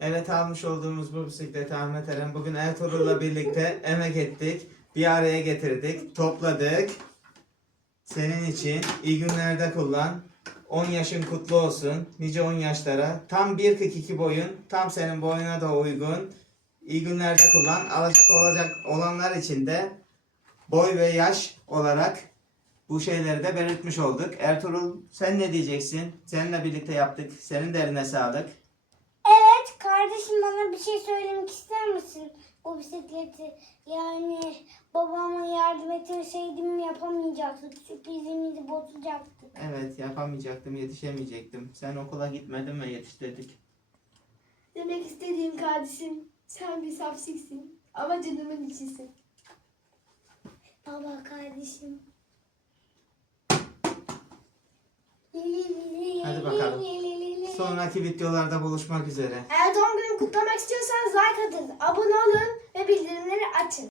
Evet almış olduğumuz bu bisikleti Ahmet Eren bugün Ertuğrul'la birlikte emek ettik. Bir araya getirdik, topladık. Senin için iyi günlerde kullan. 10 yaşın kutlu olsun. Nice 10 yaşlara. Tam 1.42 boyun. Tam senin boyuna da uygun. İyi günlerde kullan. Alacak olacak olanlar için de boy ve yaş olarak bu şeyleri de belirtmiş olduk. Ertuğrul sen ne diyeceksin? Seninle birlikte yaptık. Senin de eline sağlık. Kardeşim bana bir şey söylemek ister misin? O bisikleti yani babama yardım etmeseydim yapamayacaktık. Sürprizimizi bozacaktık. Evet yapamayacaktım, yetişemeyecektim. Sen okula gitmedin ve yetiştirdik. Demek istediğim kardeşim sen bir safsiksin ama canımın içisin. Baba kardeşim. Hadi bakalım. Sonraki videolarda buluşmak üzere. Eğer doğum günümü kutlamak istiyorsanız like atın, abone olun ve bildirimleri açın.